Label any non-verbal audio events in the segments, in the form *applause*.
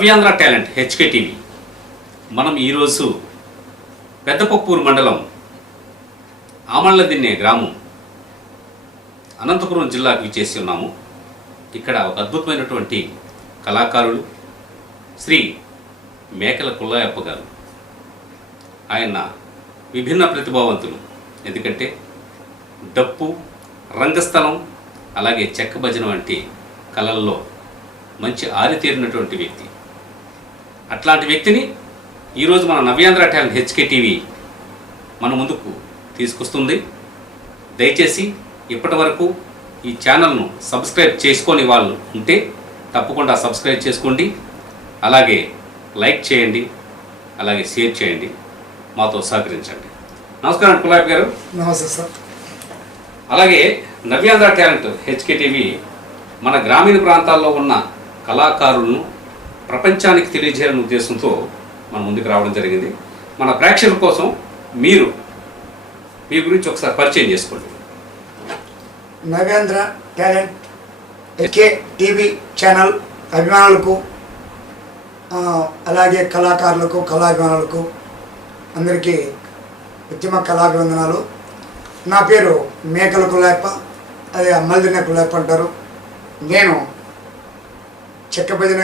నవ్యాంధ్ర talent HK TV మనం ఈరోజు పెద్దపప్పూరు మండలం ఆమళ్ళదిన్నే గ్రామం అనంతపురం జిల్లాకు విచ్చేసి ఉన్నాము. ఇక్కడ ఒక అద్భుతమైనటువంటి కళాకారుడు శ్రీ మేకల కుల్లాయప్ప గారు. ఆయన విభిన్న ప్రతిభావంతులు. ఎందుకంటే డప్పు రంగస్థలం అలాగే చెక్క భజన వంటి కళల్లో మంచి ఆరితేరినటువంటి వ్యక్తి. అట్లాంటి వ్యక్తిని ఈరోజు మన నవ్యాంధ్ర టాలెంట్ హెచ్కే టీవీ మన ముందుకు తీసుకొస్తుంది. దయచేసి ఇప్పటి వరకు ఈ ఛానల్ను సబ్స్క్రైబ్ చేసుకొని వాళ్ళు ఉంటే తప్పకుండా సబ్స్క్రైబ్ చేసుకోండి. అలాగే లైక్ చేయండి. అలాగే షేర్ చేయండి. మాతో సహకరించండి. నమస్కారం కులాబ్ గారు. నమస్తే సార్. అలాగే నవ్యాంధ్ర టాలెంట్ హెచ్కే టీవీ మన గ్రామీణ ప్రాంతాల్లో ఉన్న కళాకారులను ప్రపంచానికి తెలియజేయాలనే ఉద్దేశంతో మన ముందుకు రావడం జరిగింది. మన ప్రేక్షకుల కోసం మీరు మీ గురించి ఒకసారి పరిచయం చేసుకోండి. Navendra talent AK TV channel అభిమానులకు అలాగే కళాకారులకు కళాభిమానులకు అందరికీ ఉద్యమ కళాభివందనాలు. నా పేరు మేకల కులాయప్ప అదే అమ్మల్దిన కులాయప్ప అంటారు. నేను చెక్క భజన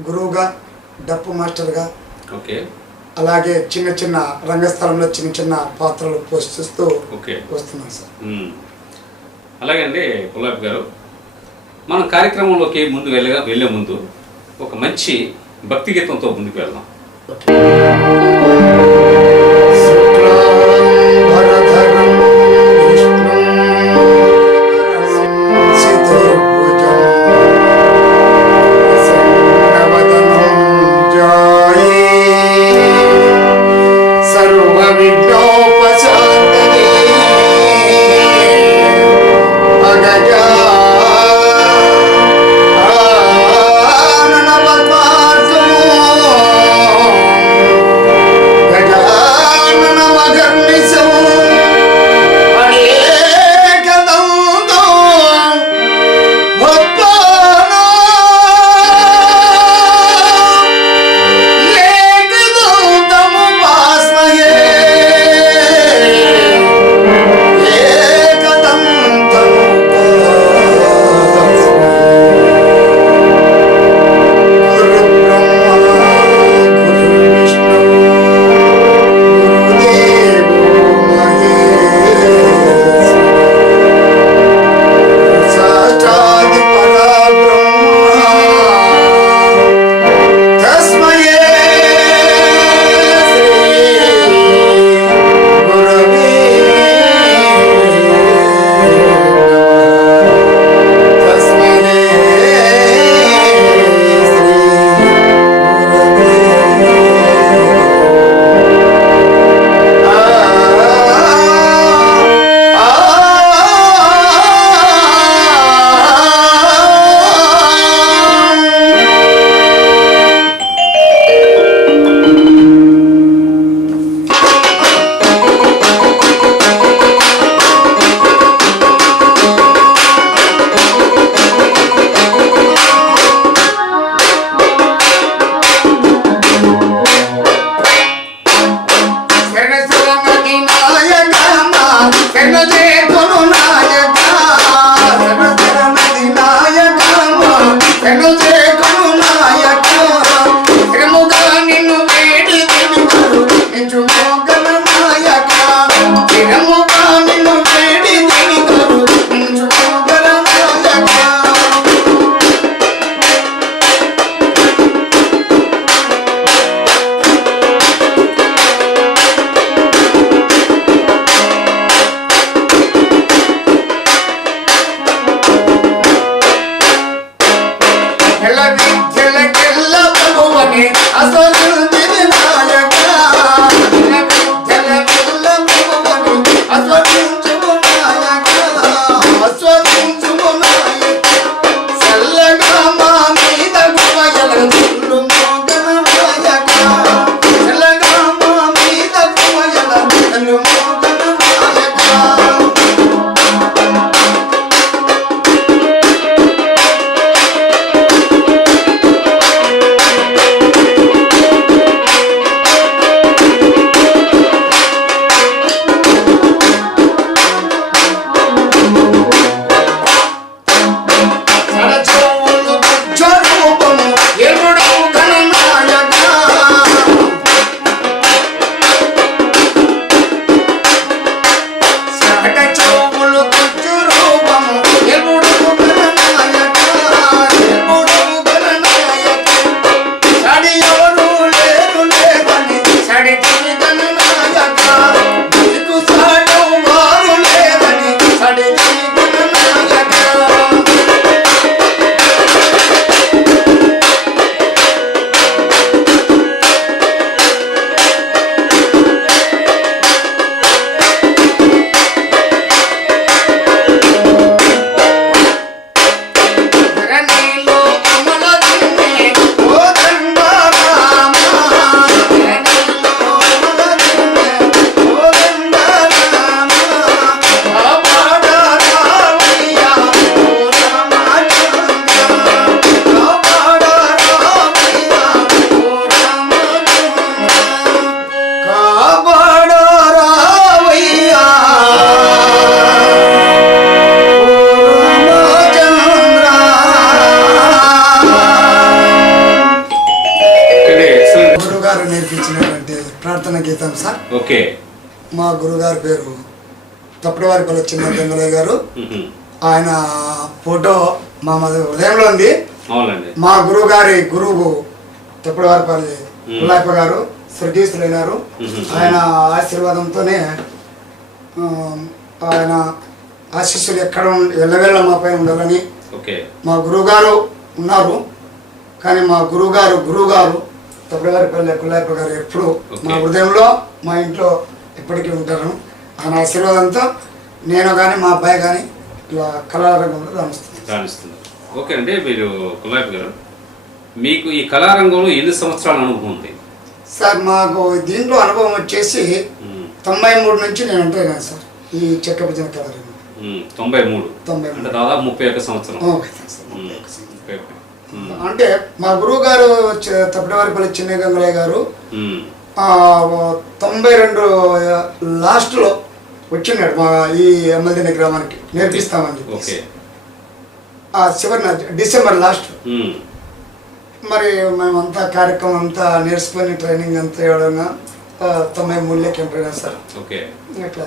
గురువుగా డప్పు మాస్టర్గా. ఓకే. అలాగే చిన్న చిన్న రంగస్థలంలో చిన్న చిన్న పాత్రలు పోషిస్తూ ఓకే. వస్తున్నాను సార్. అలాగే అండి కులాబ్ గారు. మన కార్యక్రమంలోకి ముందు వెళ్ళగా వెళ్ళే ముందు ఒక మంచి భక్తి గీతంతో ముందుకు వెళ్దాం. శుక్లాంబరధరం తప్పటివారిపల్లి చిన్న గంగలయ్య గారు. ఆయన ఫోటో మా మద హృదయంలో ఉంది. మా గురువు గారి గురువు తప్పటివారిపల్లి గులాయప్ప గారు స్వర్గీస్తులైనారు మ్మ్. ఆయన ఆశీర్వాదంతోనే ఆయన ఆశీస్సులు ఎక్కడ ఉం- ఎల్లవేళ మాపై ఉండాలని మా గురువుగారు ఉన్నారు. కానీ మా గురువుగారు గురువుగారు తప్పటివారిపల్లి కులాయప్ప గారు ఎప్పుడు. మా హృదయంలో మా ఇంట్లో ఎప్పటికీ ఉంటారు. ఆయన ఆశీర్వాదంతో నేను కానీ మా అబ్బాయి కానీ ఇలా కళారంగంలో రాణిస్తున్నాను రాణిస్తున్నారు ఓకే అండి మీరు కులాబ్ గారు మీకు ఈ కళారంగంలో ఎన్ని సంవత్సరాల అనుభవం ఉంది సార్ మాకు దీంట్లో అనుభవం వచ్చేసి. తొంభై మూడు నుంచి నేను ఎంటర్ అయినాను సార్ ఈ చెక్క భజన కళారంగం. తొంభై మూడు తొంభై అంటే మూడు దాదాపు ముప్పై ఒక్క సంవత్సరం ఓ, అవుతాను సార్, మ్మ్. ముప్పై ఒక్క సంవత్సరం. ముప్పై ఒక్క. మ్మ్. అంటే మా గురువు గారు తప్పటివారిపల్లి చిన్న గంగలయ్య గారు. ఆ, తొంభై రెండు లాస్ట్లో వచ్చినాడు మా ఈ ఎమ్మెల్యేని గ్రామానికి. నేర్పిస్తామని. ఆ చివరిన డిసెంబర్ లాస్ట్. మరి మేమంతా కార్యక్రమం అంతా నేర్చుకొని ట్రైనింగ్ అంతా ఇవ్వడంగా తొంభై మూడులోకి ఎంటర్ సార్. ఓకే. ఇట్లా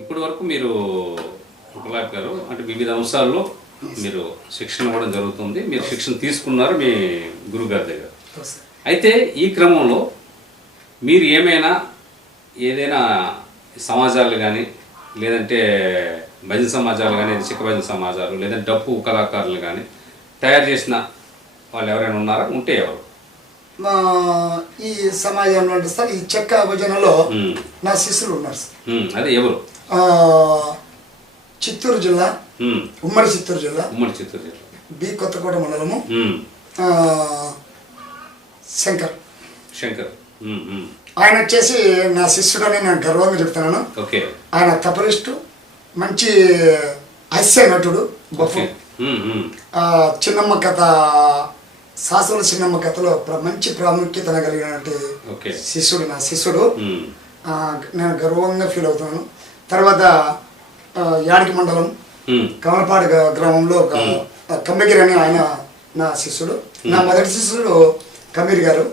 ఇప్పటి వరకు మీరు గారు అంటే వివిధ అంశాల్లో మీరు శిక్షణ ఇవ్వడం జరుగుతుంది. మీరు శిక్షణ తీసుకున్నారు మీ గురుగారి దగ్గర. అయితే ఈ క్రమంలో మీరు ఏమైనా ఏదైనా సమాజాలు కానీ లేదంటే భజన సమాజాలు కానీ చిక్క భజన సమాజాలు లేదంటే డప్పు కళాకారులు కానీ తయారు చేసిన వాళ్ళు ఎవరైనా ఉన్నారా? ఉంటే ఎవరు? మా ఈ సమాజంలో అంటే సార్ ఈ చెక్క భజనలో నా శిష్యులు ఉన్నారు సార్. అదే ఎవరు? చిత్తూరు జిల్లా ఉమ్, ఉమ్మడి చిత్తూరు జిల్లా ఉమ్మడి చిత్తూరు జిల్లా. బి కొత్తకోట మండలము శంకర్. శంకర్. ఆయన వచ్చేసి నా శిష్యుడని నేను గర్వంగా చెప్తున్నాను. ఆయన తపరిస్టు మంచి హాస్య నటుడు ఆ, చిన్నమ్మ కథ శాసన చిన్నమ్మ కథలో ప్ర- మంచి ప్రాముఖ్యత కలిగినటువంటి ఓకే. శిష్యుడు నా శిష్యుడు. నేను గర్వంగా ఫీల్ అవుతున్నాను. తర్వాత యాడికి మండలం కమలపాడు గ్రా- గ్రామంలో కమ్మిగిరి అని ఆయన నా శిష్యుడు. నా మొదటి శిష్యుడు కమీర్ గారు.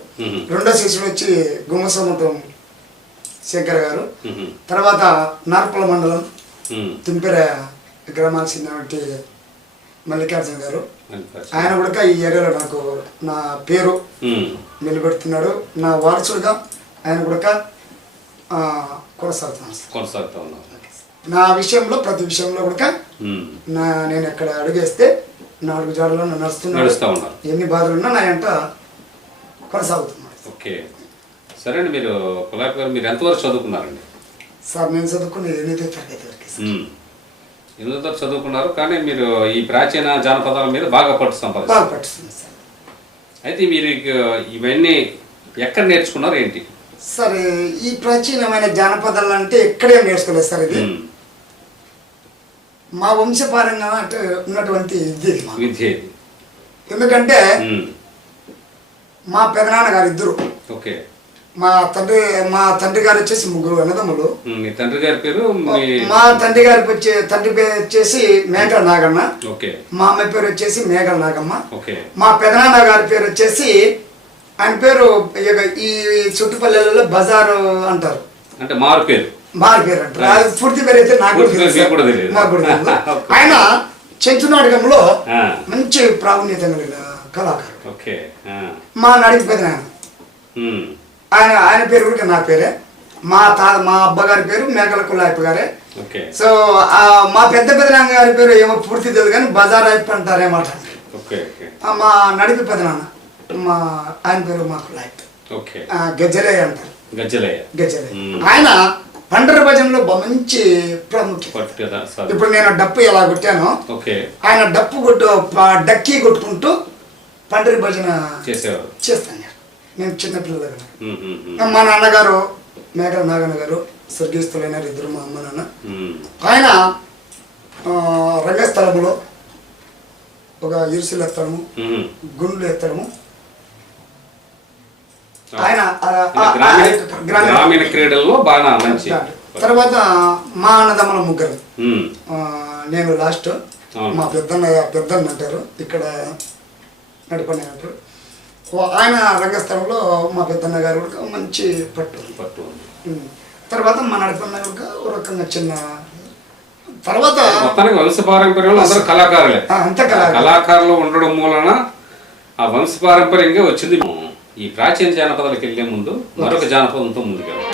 రెండో శిష్యుడు వచ్చి గుమ్మసముద్రం శంకర్ గారు. తర్వాత నార్పల మండలం తుంపెర గ్రామానికి చెందినటువంటి మల్లికార్జున గారు. ఆయన కూడా ఈ ఏరియాలో నాకు నా పేరు నిలబెడుతున్నాడు. నా వారసుడుగా ఆయన కూడా కొనసాగుతున్నాను. కొనసాగుతా నా విషయంలో ప్రతి విషయంలో కూడా నా నేను ఎక్కడ అడుగేస్తే నా అడుగు జాడలో నన్ను నడుస్తున్నాడు నడుస్తా ఉన్నారు. ఎన్ని బాధలున్నా నా ఎంట కొనసాగుతున్నాడు ఓకే. సరే అండి మీరు కులాబ్ గారు మీరు ఎంతవరకు చదువుకున్నారండి? సార్ నేను చదువుకుని ఎనిమిదో తరగతి వరకు సార్. ఉమ్. ఎనిమిదో తరగతి చదువుకున్నారు కానీ మీరు ఈ ప్రాచీన జానపదాల మీద బాగా పట్టు సంపాదించారు బాగా పట్టుతుంది సార్. అయితే మీరు ఇక ఇవన్నీ ఎక్కడ నేర్చుకున్నారు ఏంటి? సార్ ఈ ప్రాచీనమైన జానపదాలు అంటే ఎక్కడే నేర్చుకోలేదు సార్ ఇది. ఉమ్, మా వంశపారంగా అంటే ఉన్నటువంటి విద్య ఇది మాకు. విద్య ఇది ఎందుకంటే ఉమ్, మా పెదనాన్న గారు ఇద్దరు ఓకే. మా తండ్రి మా తండ్రి గారు వచ్చేసి ముగ్గురు అన్నదమ్ములు. మీ తండ్రి గారి పేరు మీ తండ్రి వచ్చే తండ్రి పేరు వచ్చేసి మేఘల నాగన్న ఓకే. మా అమ్మాయి పేరు వచ్చేసి మేఘల నాగమ్మ. మా పెదనాన్న గారి పేరు వచ్చేసి ఆయన పేరు ఈ చుట్టుపల్లెలలో బజారు అంటారు. అంటే మారు పేరు. మారి పేరు అంటారు. అది పూర్తి పేరు అయితే నాకు. నాకు. *laughs* ఆయన చెంచు నాటకంలో ఆ, మంచి ప్రావీణ్యత కలిగిన కళాకారుడు. మా నడిపి ఉమ్, ఆయన ఆయన పేరు కూడా నా పేరే. మా తా మా అబ్బగారి పేరు మేకల కుల్లాయప్ప గారే. ఓకే. సో మా పెద్ద పెదనాన్న గారి పేరు ఏమో పూర్తి తెలియదు కానీ బజార్ అయ్యప్ప అంటారేమాట మా నడిపి పెదనాన్న మా ఆయన పేరు మా కుల్లాయప్ప ఓకే. ఆ, గజ్జలే అంటారు. గజ్జలయ్య. ఆయన పండర భజనలో మంచి ప్రాముఖ్యత ఇప్పుడు నేను డప్పు ఎలా కొట్టానో ఆయన డప్పు కొట్టు డక్కీ కొట్టుకుంటూ పండరి భజన చేసేవారు. చేస్తాను నేను. ఉమ్, ఉమ్, మా నాన్నగారు మేఘల నాగన్న గారు స్వర్గీస్తులైనారు ఇద్దరు మా అమ్మ నాన్న. ఆయన ఆ, రంగస్థలములో ఒక ఇరుసులు ఎత్తడము. గుండ్లు ఎత్తడము ఆయన గ్రామీణ క్రీడల్లో బాగా మంచి తర్వాత మా అన్నదమ్ముల ముగ్గురు. నేను లాస్ట్. మా పెద్దన్న పెద్దన్న అంటారు. ఇక్కడ నడుపుకునేటప్పుడు. ఆయన రంగస్థలంలో మా పెద్దన్న గారు కూడా మంచి పట్టు. పట్టు తర్వాత మా నడిపన్న కూడా ఒక రకంగా చిన్న తర్వాత వంశ పారంపర్యంలో అందరూ కళాకారులే. అంత కళాకారులు. ఉండడం మూలన ఆ వంశ పారంపర్యంగా వచ్చింది. ఈ ప్రాచీన జానపదాలకు వెళ్ళే ముందు మరొక జానపదంతో ముందుకెళ్ళాం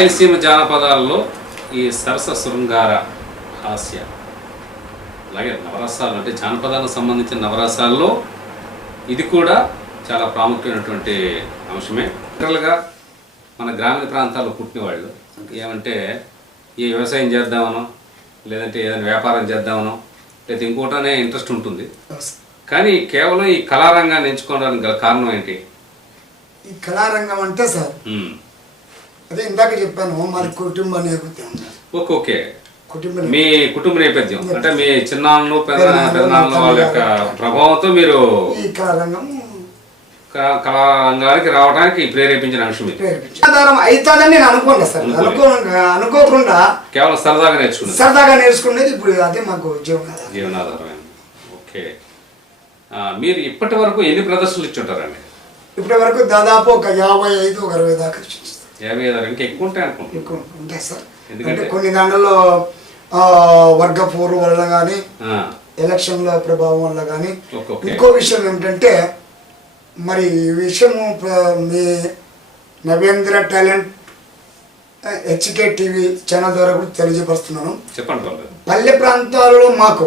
రాయలసీమ జానపదాల్లో ఈ సరస శృంగార హాస్య అలాగే నవరసాలు అంటే జానపదానికి సంబంధించిన నవరసాల్లో ఇది కూడా చాలా ప్రాముఖ్యమైనటువంటి అంశమే. జనరల్గా మన గ్రామీణ ప్రాంతాల్లో పుట్టినవాళ్ళు ఏమంటే ఈ వ్యవసాయం చేద్దామనో లేదంటే ఏదైనా వ్యాపారం చేద్దామనో లేదా ఇంకోటనే ఇంట్రెస్ట్ ఉంటుంది. కానీ కేవలం ఈ కళారంగాన్ని ఎంచుకోవడానికి గల కారణం ఏంటి? ఈ కళారంగం అంటే సార్ అదే ఇందాక చెప్పాను మన కుటుంబ నేపథ్యం. Okay okay. కుటుంబ. మీ కుటుంబ నేపథ్యం. అంటే మీ చిన్నాన్నలు పెద్ద పెదనాన్నలు వాళ్ళ యొక్క ప్రభావంతో మీరు ఈ కళారంగానికి రావడానికి ప్రేరేపించిన అంశం. ఆధారం అవుతుందని నేను అనుకోండి సార్. అనుకో అనుకోకుండా కేవలం సరదాగా నేర్చుకున్నది. సరదాగా నేర్చుకునేది ఇప్పుడు అదే మాకు జీవనం కదా జీవనాధారమైన ఓకే మీరు ఇప్పటి వరకు ఎన్ని ప్రదర్శనలు ఇచ్చుంటారండి? ఇప్పటి వరకు దాదాపు ఒక యాభై ఐదు ఒక అరవై దాకా యాభై ఐదు ఇంకా ఎక్కువ ఉంటాయి అనుకుంటున్నాను. ఎక్కువ ఉంటాయి సార్. ఎందుకంటే- కొన్ని దాంట్లో వర్గ పూర్వ వల్ల కానీ ఎలక్షన్ల ప్రభావం వల్ల కానీ. ఇంకో విషయం ఏమిటంటే మరి ఈ విషయం ప్ర- మీ Navendra talent H K TV channel ద్వారా కూడా తెలియజేపరుస్తున్నాను చెప్పండి పల్లె ప్రాంతాలలో మాకు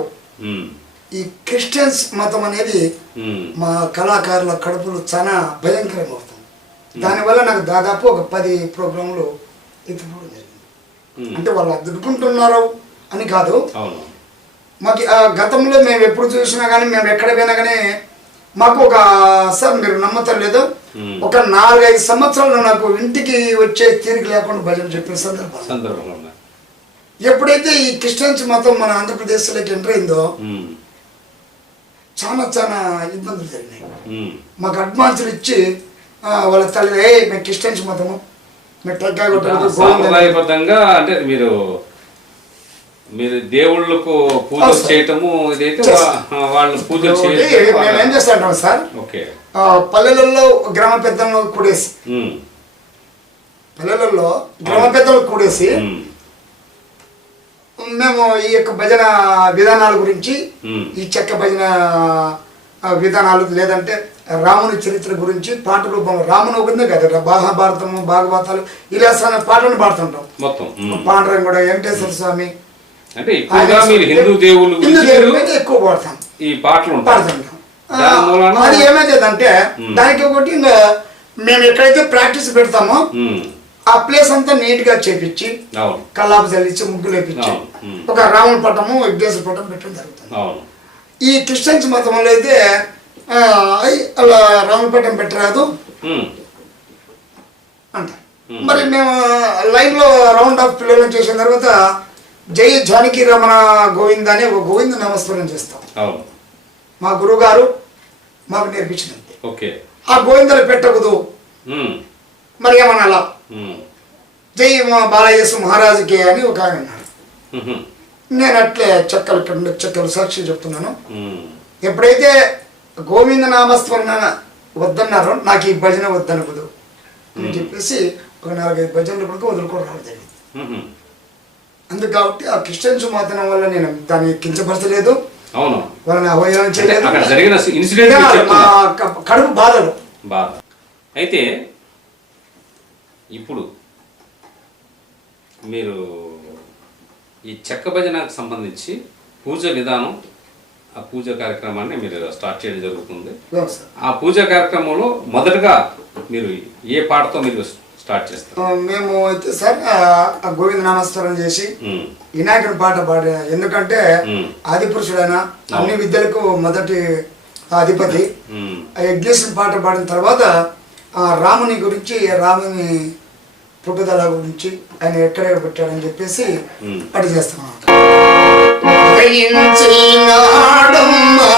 ఈ క్రిస్టియన్స్ మతం అనేది మా కళాకారుల కడుపులు చాలా భయంకరం అవుతుంది దానివల్ల నాకు దాదాపు ఒక పది ప్రోగ్రాంలు ఎత్తుకోవడం జరిగింది. అంటే వాళ్ళు అదుడుకుంటున్నారు అని కాదు. మాకు ఆ గతంలో మేము ఎప్పుడు చూసినా కానీ మేము ఎక్కడ పోయినా కానీ మాకు ఒక సార్ మీరు నమ్మతారు లేదో. ఒక నాలుగైదు సంవత్సరాలు నాకు ఇంటికి వచ్చే తీరిక లేకుండా భజన చెప్పిన సందర్భం ఎప్పుడైతే ఈ క్రిస్టియన్స్ మతం మన ఆంధ్రప్రదేశ్లోకి ఎంటర్ అయిందో చాలా చాలా ఇబ్బందులు జరిగినాయి. మాకు అడ్వాన్సులు ఇచ్చి వాళ్ళ తల్లి ఏ మేము క్రిస్టియన్స్ మతము కొట్టకూడదు గోవింద సాంప్రదాయబద్ధంగా అంటే మీరు మీరు దేవుళ్ళకు సార్. చేయటము ఇదైతే చేస్తాం. వాళ్ళు చేయటం మేము ఏం చేస్తాంటాం సార్? ఓకే. పల్లెలలో గ్రామ పెద్దలను కూడేసి. పల్లెలలో గ్రామ పెద్దలు కూడేసి మేము ఈ యొక్క భజన విధానాల గురించి ఈ చెక్క భజన విధానాలు లేదంటే రాముని చరిత్ర గురించి పాట రూపం రాముని ఉంది కదా మహాభారతము భాగవతాలు ఇలా సన పాటలను పాడుతుంటాం. మొత్తం కూడా వెంకటేశ్వర స్వామి. అంటే హిందూ దేవుళ్ళు హిందూ గురించి దేవుళ్ళ మీరు మీద ఎక్కువ పాడతాం. ఈ పాటలు పాడుతుంటాం అది ఏమైతుందంటే. దానికి ఒకటి ఇంకా మేము ఎక్కడైతే ప్రాక్టీస్ పెడతామో ఆ ప్లేస్ అంతా నీట్గా చేపించి కల్లాపు చల్లించి ముగ్గులు వేపించి. ఒక రావణ పటము వెంకటేశ్వర పటం పెట్టడం జరుగుతుంది. ఈ క్రిస్టియన్స్ మతంలో అయితే అలా రావణ పటం పెట్టరాదు. ఉమ్. మరి మేము లైన్లో రౌండ్ ఆఫ్ పిల్లలను చేసిన తర్వాత జై జానకి రమణ గోవింద అని ఒక గోవింద నామస్మరణ చేస్తాం. మా గురువుగారు మాకు నేర్పించినది ఓకే. ఆ గోవిందలు పెట్టకూడదు. మరి ఏమనాలా? జై మా బాలయేసు మహారాజుకి అని ఒక ఆయన అన్నాడు ఉహు, నేను అట్లే చెక్కలు ఇక్కడ చెక్కలు సాక్షి చెప్తున్నాను. ఎప్పుడైతే గోవింద నామస్మరణ వద్దన్నారో నాకు ఈ భజన వద్దనకూడదు అని చెప్పేసి ఒక నాలుగైదు భజనలు కూడా వదులుకోవడం జరిగింది. అందుకు కాబట్టి ఆ క్రిస్టియన్స్ మాతనం వల్ల నేను దాన్ని కించపరచలేదు. అవును. వాళ్ళని అంటే చేయలేదు. అక్కడ జరిగిన ఇన్సిడెంట్ ఇంకా మా కడుపు బాధలు. బాధ. అయితే ఇప్పుడు మీరు ఈ చెక్క భజనకు సంబంధించి పూజ విధానం ఆ పూజ కార్యక్రమాన్ని మీరు స్టార్ట్ చేయడం జరుగుతుంది. ఆ పూజ కార్యక్రమంలో మొదటగా మీరు ఏ పాటతో మీరు స్టార్ట్ చేస్తారు? మేము అయితే సార్ గోవింద నామస్మరణ చేసి ఉమ్, వినాయకుని పాట పాడే ఎందుకంటే ఆది పురుషుడైన అన్ని విద్యలకు మొదటి అధిపతి. యజ్ఞేశ్వరి పాట పాడిన తర్వాత ఆ రాముని గురించి రాముని పుట్టుదల గురించి ఆయన ఎక్కడ పెట్టాడని చెప్పేసి. అటు చేస్తాం ఉదయించినాడమ్మా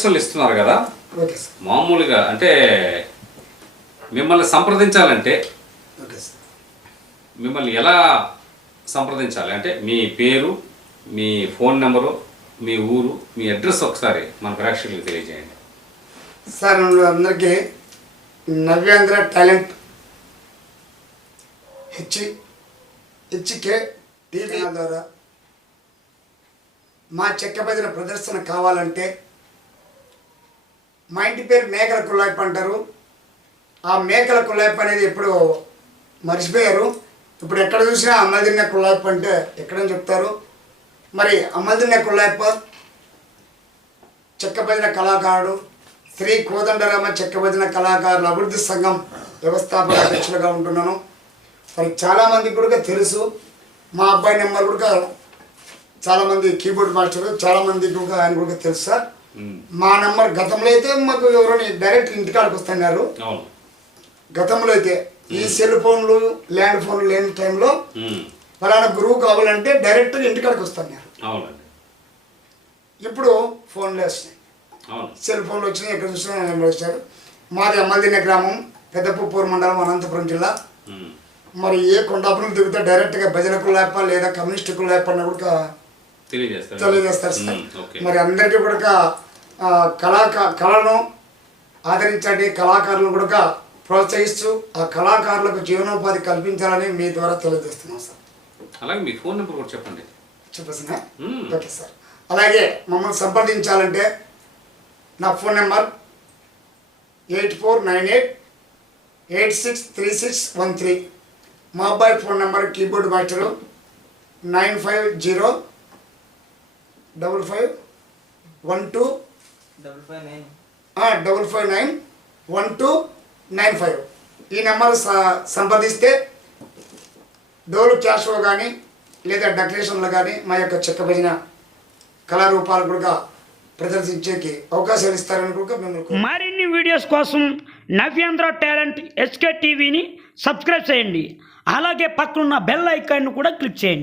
ప్రదర్శనలు ఇస్తున్నారు కదా? మామూలుగా అంటే మిమ్మల్ని సంప్రదించాలంటే మిమ్మల్ని ఎలా సంప్రదించాలి? అంటే మీ పేరు మీ ఫోన్ నెంబరు మీ ఊరు మీ అడ్రస్ ఒకసారి మన ప్రేక్షకులకు తెలియజేయండి. సార్ అందరికీ Navyandhra talent H H K TV ద్వారా మా చెక్క భజన ప్రదర్శన కావాలంటే మా ఇంటి పేరు మేకల కుల్లాయిపు అంటారు. ఆ మేకల కుల్లాయిపు అనేది ఎప్పుడు మర్చిపోయారు. ఇప్పుడు ఎక్కడ చూసినా అమ్మదిన్న కుల్లాయిపు అంటే ఎక్కడని చెప్తారు. మరి అమ్మదిన్న కుల్లాయిప్ చెక్క కళాకారుడు శ్రీ కోదండరామ చెక్కబదిన కళాకారుల అభివృద్ధి సంఘం వ్యవస్థాపక అధ్యక్షులుగా ఉంటున్నాను. మరి చాలామందికి కూడా తెలుసు. మా అబ్బాయి నెంబర్ కూడా చాలామంది కీబోర్డ్ మాస్టర్ చాలామందికి కూడా ఆయన కూడా తెలుసు సార్. మా నెంబర్ గతంలో అయితే మాకు ఎవరైనా డైరెక్ట్ ఇంటికాడికి వస్తున్నారు. గతంలో అయితే ఈ సెల్ ఫోన్లు ల్యాండ్ ఫోన్లు లేని టైంలో ఫలానా గురువు కావాలంటే డైరెక్ట్గా ఇంటికాడికి వస్తున్నారు. ఇప్పుడు ఫోన్లు వస్తున్నాయి. అవును. సెల్ ఫోన్లు వచ్చినాయి ఎక్కడ చూసినా నెంబర్ వచ్చారు మాది అమ్మదిన్న గ్రామం పెద్దపూర్ మండలం అనంతపురం జిల్లా. మరి ఏ కొండాపురం దిగితే డైరెక్ట్గా భజన కులాప లేదా కమ్యూనిస్ట్ కులాప అన్న కూడా తెలియజేస్తారు సార్. మరి అందరికీ కూడా కళాకా కళను ఆదరించండి కళాకారులను కూడా ప్రోత్సహిస్తూ ఆ కళాకారులకు జీవనోపాధి కల్పించాలని మీ ద్వారా తెలియజేస్తున్నాం సార్. అలాగే మీ ఫోన్ నెంబర్ కూడా చెప్పండి. చెప్పేసిన ఓకే సార్. అలాగే మమ్మల్ని సంప్రదించాలంటే నా phone number eight four nine eight eight six three six one three. మా అబ్బాయి phone number keyboard master nine five zero double five one two double five nine. Double five nine one two nine five. ఈ number సంప్రదిస్తే డోలు క్యాష్లో కానీ లేదా డెకరేషన్లో కానీ మా యొక్క చెక్క భజన కళారూపాలు కూడా ప్రదర్శించేకి అవకాశాలు ఇస్తారని కూడా మిమ్మల్ని మరిన్ని వీడియోస్ కోసం నవ్యాంధ్ర టాలెంట్ ఎస్కే టీవీని సబ్స్క్రైబ్ చేయండి. అలాగే పక్కనున్న బెల్ ఐకాన్ను కూడా క్లిక్ చేయండి.